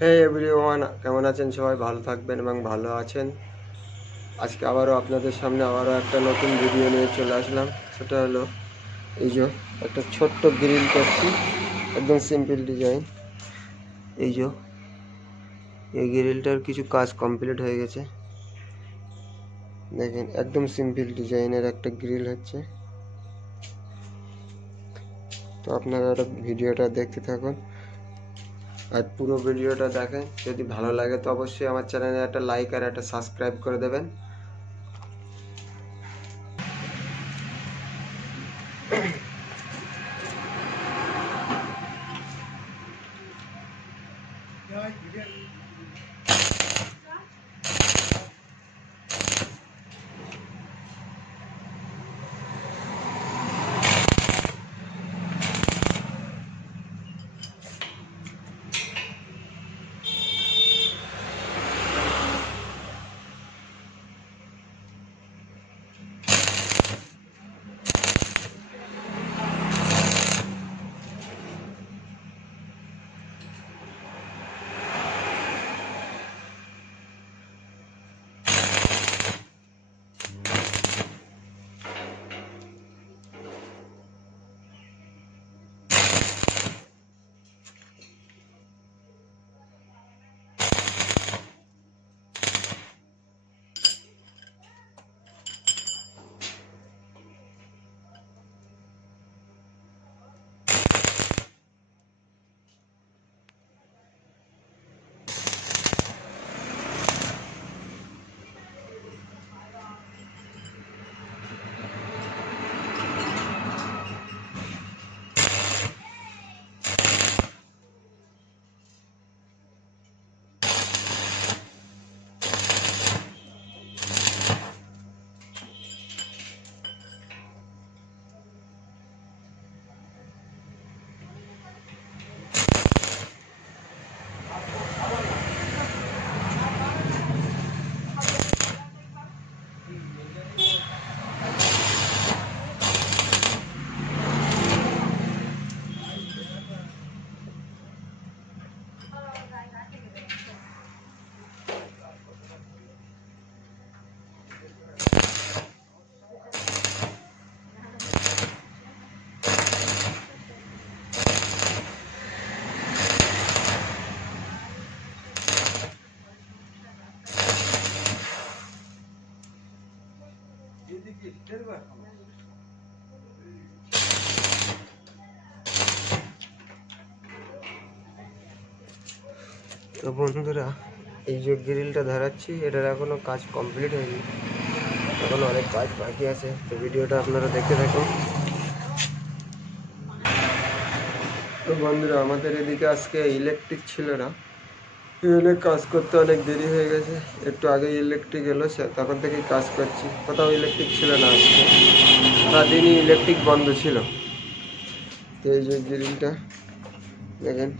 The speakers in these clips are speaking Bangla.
হে এভরিওয়ান, কেমন আছেন সবাই? ভালো থাকবেন এবং ভালো আছেন। আজকে আবারও আপনাদের সামনে একটা নতুন ভিডিও নিয়ে চলে আসলাম। সেটা হলো এই যে একটা ছোট্ট গ্রিল করছি, একদম সিম্পল ডিজাইন। এই যে এই গ্রিলটার কিছু কাজ কমপ্লিট হয়ে গেছে। দেখেন, একদম সিম্পল ডিজাইনের একটা গ্রিল হচ্ছে। তো আপনারা ভিডিওটা দেখতে থাকুন আর পুরো ভিডিওটা দেখেন। যদি ভালো লাগে তো অবশ্যই আমার চ্যানেলে একটা লাইক আর একটা সাবস্ক্রাইব করে দেবেন। তো বন্ধুরা, এই যে গ্রিলটা ধরাচ্ছি, এটার এখনো কাজ কমপ্লিট হয়নি, এখনো অনেক কাজ বাকি আছে। তো ভিডিওটা আপনারা দেখতে থাকুন। তো বন্ধুরা, আমাদের এদিকে আজকে ইলেকট্রিক ছিল না, কাজ করতে অনেক দেরি হয়ে গেছে। একটু আগে ইলেকট্রিক এলো, তখন থেকেই কাজ করছি। কোথাও ইলেকট্রিক ছিল না আজকে, সারাদিনই ইলেকট্রিক বন্ধ ছিল। তো এই যে গ্রিলটা দেখেন,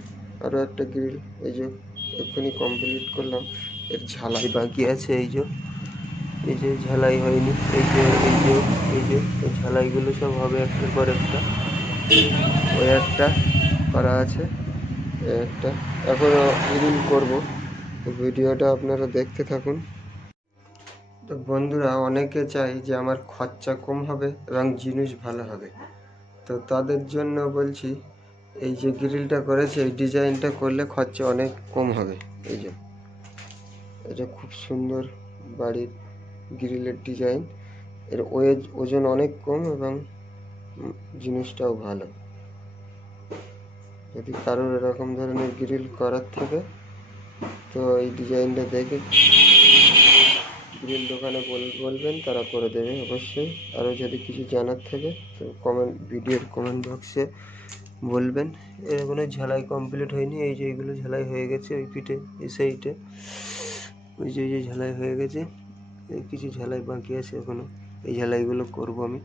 আরও একটা গ্রিল এই যে এক্ষুনি কমপ্লিট করলাম। এর ঝালাই বাকি আছে। এই যে ঝালাই হয়নি, এই ঝালাইগুলো সব হবে একটার পর একটা। ওই একটা করা আছে, একটা এখনও গ্রিল করব। তো ভিডিওটা আপনারা দেখতে থাকুন। তো বন্ধুরা, অনেকে চাই যে আমার খরচা কম হবে এবং জিনিস ভালো হবে। তো তাদের জন্য বলছি, এই যে গ্রিলটা করেছে, এই ডিজাইনটা করলে খরচা অনেক কম হবে। এই যে এটা খুব সুন্দর বাড়ির গ্রিলের ডিজাইন। এর ওজন অনেক কম এবং জিনিসটাও ভালো। যদি কারোর এরকম ধরনের গ্রিল করার থাকে তো এই ডিজাইনটা দেখে গ্রিল দোকানে বলবেন, তারা করে দেবে অবশ্যই। আরও যদি কিছু জানার থাকে তো ভিডিওর কমেন্ট বক্সে বলবেন। এগুলো ঝালাই কমপ্লিট হয়নি, এই যে এইগুলো ঝালাই হয়ে গেছে, ওই পিঠে এই সাইডে ওই যে ঝালাই হয়ে গেছে। এই কিছু ঝালাই বাকি আছে এখনো, এই ঝালাইগুলো করবো আমি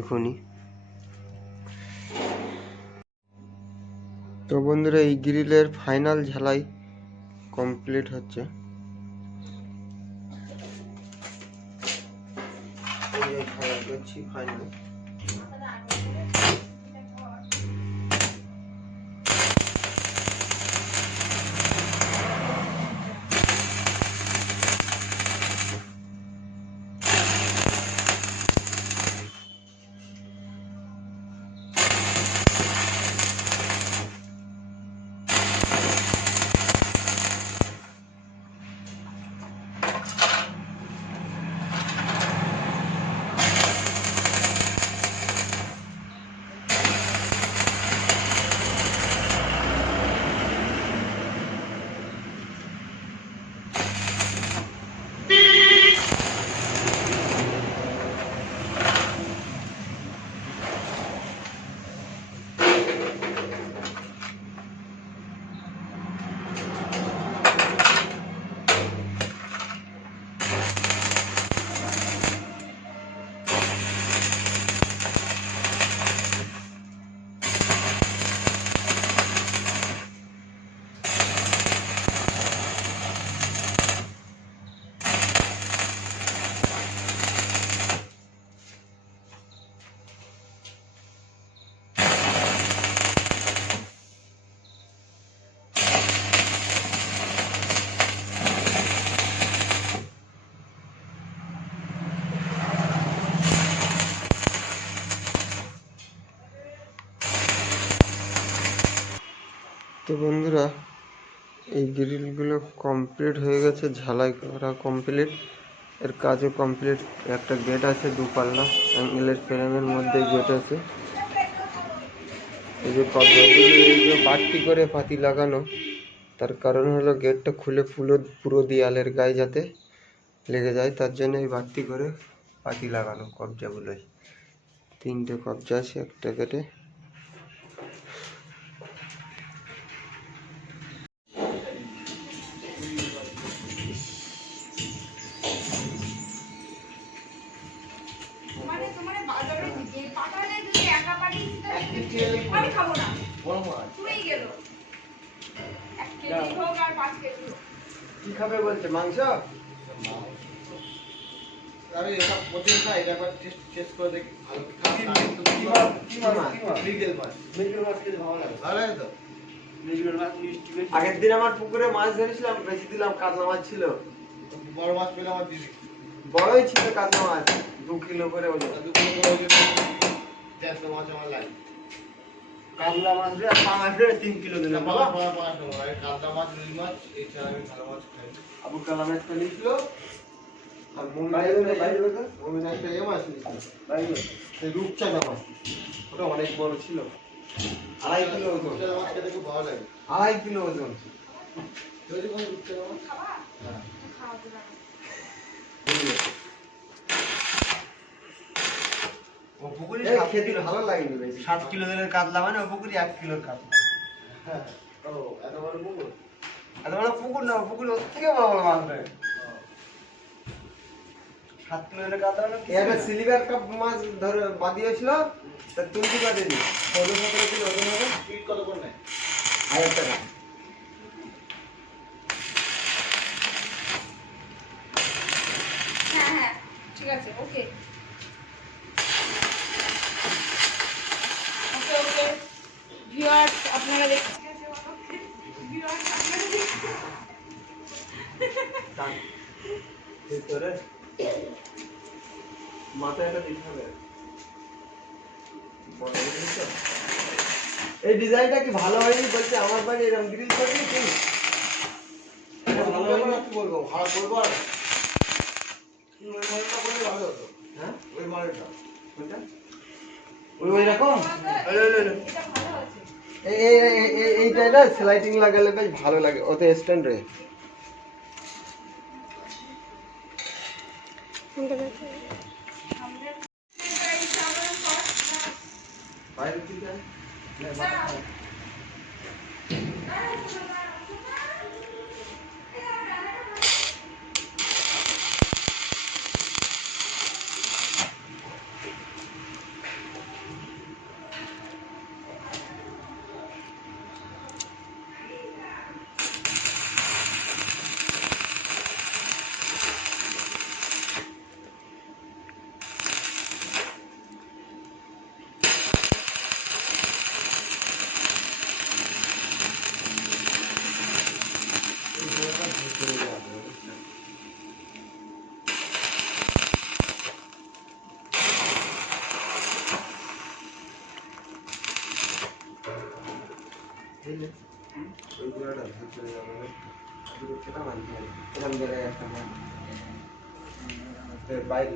এখনই। তো বন্ধুরা, এই গ্রিলের ফাইনাল ঝালাই কমপ্লিট হচ্ছে। ঝালাই করছি ফাইনাল। তো বন্ধুরা, এই গ্রিলগুলো কমপ্লিট হয়ে গেছে, ঝালাই করা কমপ্লিট, এর কাজও কমপ্লিট। একটা গেট আছে দুপাল্লা অ্যাঙ্গেলের ফ্রেমের মধ্যে গেট আছে। এই যে বাড়তি করে পাতি লাগানো, তার কারণ হলো গেটটা খুলে পুরো দেয়ালের গায়ে যাতে লেগে যায়, তার জন্য এই বাড়তি করে পাতি লাগানো কবজাগুলোই। 3টে কবজা আছে একটা গেটে। কি খাবে বলছে? মাংস? আরে এটা প্রোটিন না, এটা একবার টেস্ট করে দেখি। আগের দিন আমার পুকুরে মাছ ধরেছিলাম, বেশি দিলাম, কাতলা মাছ ছিল। বড় মাছ পেলে আমার দিদি বড়ই ছিল কাতলা মাছ, 2 কিলো করে ওজন। 2 কিলো করে ওজন দেড়শো মাছ আমার লাগে। কাতলা মাছ আর পাঙাশ 3 কিলো দিলাম। বাবা কাতলা মাছ, রুই মাছ, এছাড়া আমি ভালো মাছ খাই। আবু কালাম একটা নিয়েছিল, আর মুমিন একটা এ মাছ নিয়েছিল, সেই রূপচাঁদা মাছ। ওটা অনেক বড় ছিল, 2.5 কিলো ওজন। রূপচাঁদা মাছ খেতে খুব ভালো লাগে। 2.5 কিলো ওজন। যদি কোনো রূপচাঁদা মাছ হ্যাঁ ও পুকুরে খেতে ভালো লাগেনি বেশি। 7 কিলো দিনের কাতলা মানে ও পুকুরে 1 কিলোর কাতলা। হ্যাঁ, ও এত বড় পুকুর? এত বড় পুকুর না, পুকুর ওর থেকে বড় বড় মাছ ধরে। 7 কিলো দিনের কাতলা না, একটা সিলভার কাপ মাছ ধরে বাদিয়েছিল, তা তুলতে পারেনি। 16-17 কিলো ওজন হবে। ফিট কত করে নেয়? 1000 টাকা। হ্যাঁ হ্যাঁ ঠিক আছে, ওকে ওকে ওকে। ভিউয়ার্স আপনারা দেখছেন ভিতরে মাথায় একটা দিতে হবে। এই ডিজাইনটা কি ভালো হয়নি বলছে, আমার বাড়ি এরকম গ্রিল করবি কি? এটা ভালো হয় না, কি বলবো? ভালো বলবো আর ওই মডেলটা করলে ভালো হতো। হ্যাঁ, ওই মডেলটা কোনটা? ওই রকম এটা ভালো আছে। এইটা না স্লাইডিং লাগালে বেশ ভালো লাগে, ওতে স্ট্যান্ড রয়ে। বাইরে কি যায়? বাইরে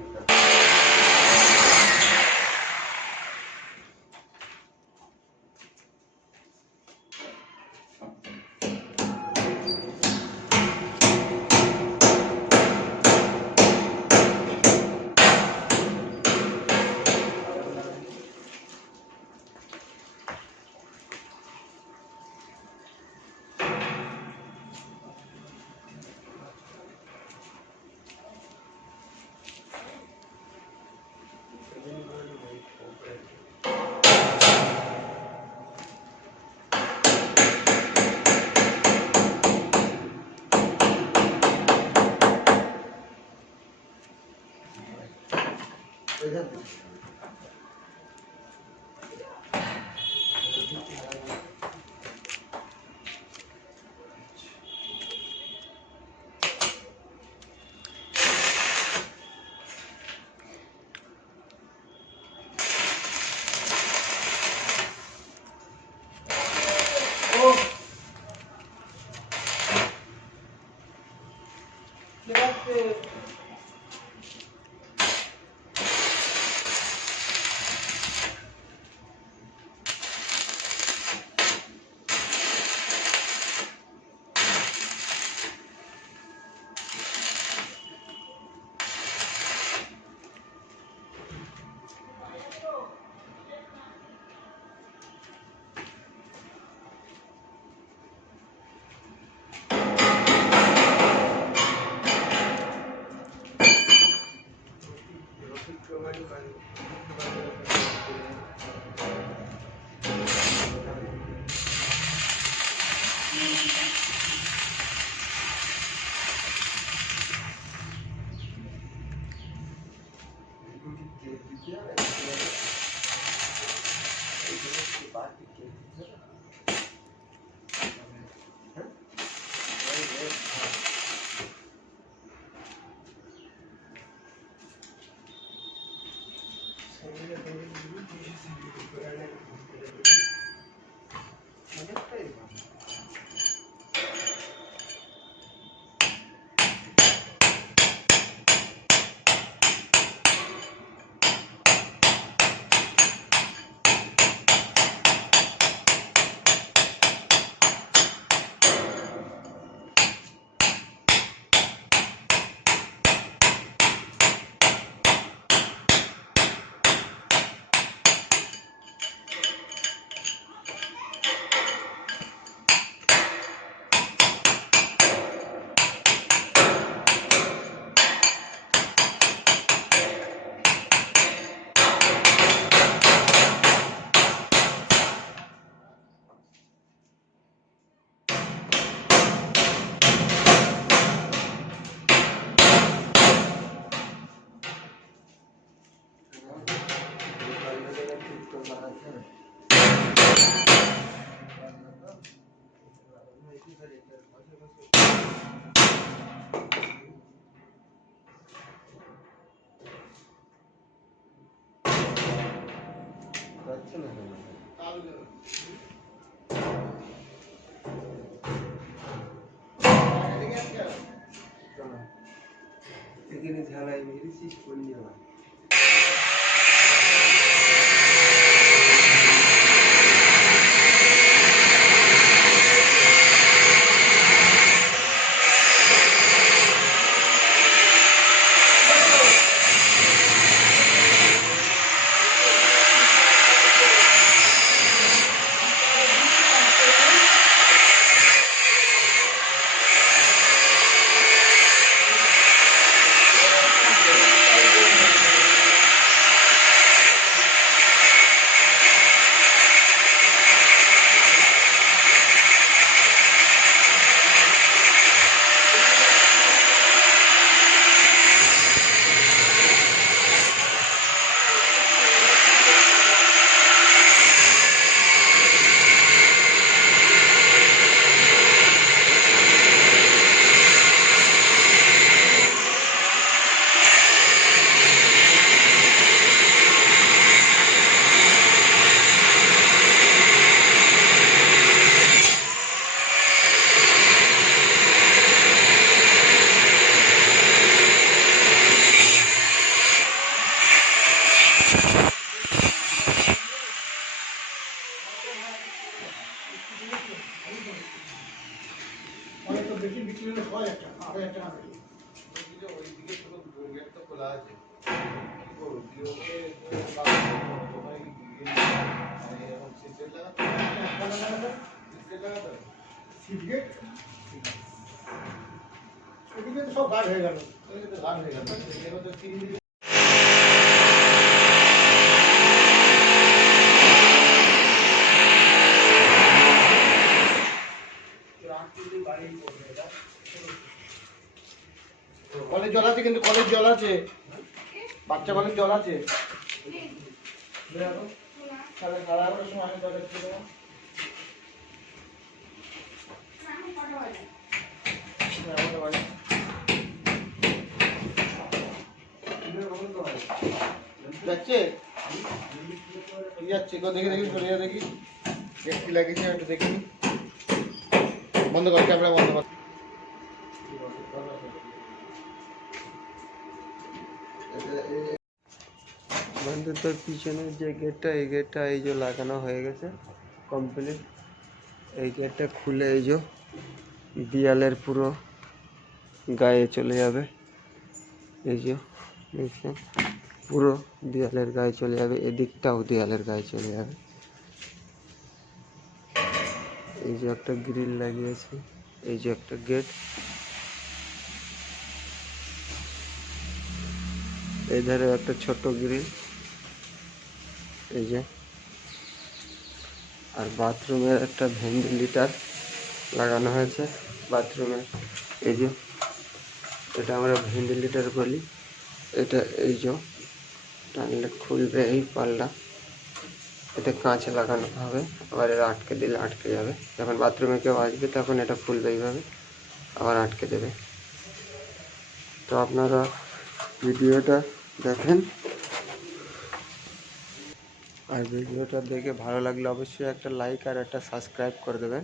এখান থেকে ও ঠিক আছে যাচ্ছে না কেন? এখানে ঝালাই মেরেছিস করলি আমার। অনেক তো বেশি বিক্রি হলে হয় একটা আড়াই একটা ওইদিকে পুরো গেট তো খোলা আছে। কি করবো? ওকে এখন সিট লাগাতে সিটগেট এদিকে তো সব গাঢ় হয়ে গেল লাভ হয়ে গেল। এবার তো 3 দিকে কলেজ জল আছে কিন্তু কলেজ জল আছে বাচ্চা কলের জল আছে তাহলে 11:30 সময় আমি দরজা খুলে দেবো। যাচ্ছে কি যাচ্ছে গো দেখি দেখি সরিয়ে দেখি গেট কি লাগিয়েছে একটু দেখি বন্ধ কর ক্যামেরা বন্ধ কর বন্ধুদের পিছনে যে গেটটা এই গেটটা এই যে লাগানো হয়ে গেছে কমপ্লিট। এই গেটটা খুলে এই যে দেয়ালের পুরো গায়ে চলে যাবে। এই যে দেখছেন পুরো দেয়ালের গায়ে চলে যাবে, এদিকটাও দেয়ালের গায়ে চলে যাবে। এই যে একটা গ্রিল লাগিয়েছে, এই যে একটা গেট, এই ধারে একটা ছোট গ্রিল, এই যে আর বাথরুমের একটা ভেন্টিলেটর লাগানো হয়েছে বাথরুমে। এই যে এটা আমরা ভেন্টিলেটর বলি। এটা এই যে টানলে খুলবে এই পাল্লা, এতে কাঁচ লাগানো হবে, আবার এটা আটকে দিলে আটকে যাবে। যখন বাথরুমে কেউ আসবে তখন এটা খুলবে এইভাবে, আবার আটকে দেবে। তো আপনারা ভিডিওটা দেখেন, আর ভিডিওটা দেখে ভালো লাগলে অবশ্যই একটা লাইক আর একটা সাবস্ক্রাইব করে দেবেন।